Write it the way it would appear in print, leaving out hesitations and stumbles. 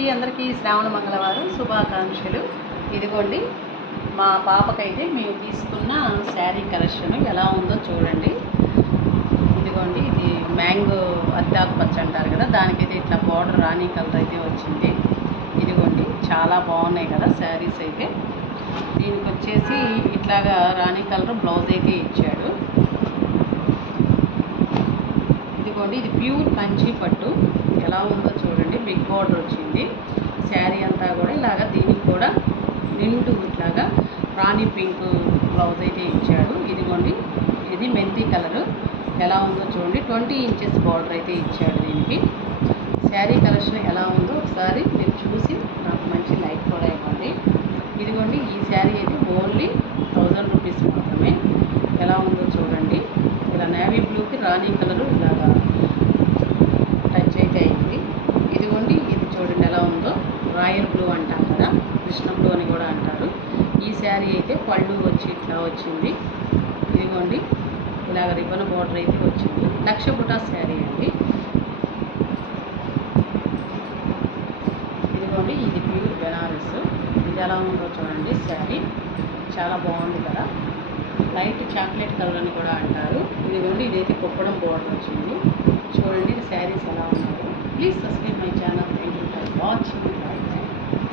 అందరికీ శ్రావణ మంగళవారం శుభాకాంక్షలు. ఇదిగోండి మా పాపకైతే మేము తీసుకున్న శారీ కలెక్షన్ ఎలా ఉందో చూడండి. ఇదిగోండి ఇది మ్యాంగో అత్తాకు పచ్చ అంటారు కదా, దానికైతే ఇట్లా బార్డర్ రాణి కలర్ అయితే వచ్చింది. ఇదిగోండి చాలా బాగున్నాయి కదా శారీస్ అయితే. దీనికి వచ్చేసి ఇట్లాగా రాణి కలర్ బ్లౌజ్ అయితే ఇచ్చాడు. ఇదిగోండి ఇది ప్యూర్ కంచి పట్టు ఎలా ఉందో చూడండి. బిగ్ బార్డర్ వచ్చింది శారీ అంతా కూడా. ఇలాగా దీనికి కూడా నిండు ఇట్లాగా రాణి పింక్ బ్లౌజ్ అయితే ఇచ్చాడు. ఇదిగోండి ఇది మెంతి కలరు ఎలా ఉందో చూడండి. 20 ఇంచెస్ బార్డర్ అయితే ఇచ్చాడు దీనికి. శారీ కలెక్షన్ ఎలా ఉందో ఒకసారి మీరు చూసి నాకు మంచి లైక్ కూడా ఇవ్వండి. ఇదిగోండి ఈ శారీ అయితే ఓన్లీ 1000 రూపీస్ మాత్రమే. ఎలా ఉందో చూడండి. ఇలా నేవీ బ్లూకి రాణి కలరు ఇలాగా టచ్ అయితే అయింది. ఇదిగోండి ఇది చూడండి ఎలా ఉందో. రాయల్ బ్లూ అంటాం కదా, కృష్ణ బ్లూ అని కూడా అంటారు. ఈ శారీ అయితే పళ్ళు వచ్చి ఇట్లా వచ్చింది. ఇదిగోండి ఇలాగ రిబ్బన్ బార్డర్ అయితే వచ్చింది. లక్ష బుటా శారీ అండి. ఇదిగోండి ఇది ప్యూర్ బెనారస్. ఇది ఎలా ఉందో చూడండి. శారీ చాలా బాగుంది కదా, లైట్ చాక్లెట్ కలర్ అని కూడా అంటారు. ఇదిగోండి ఇదైతే కుప్పడం బార్డర్ వచ్చింది. చూడండి శారీస్ ఎలా ఉన్నాయో. Please subscribe my channel. Thank you for watching.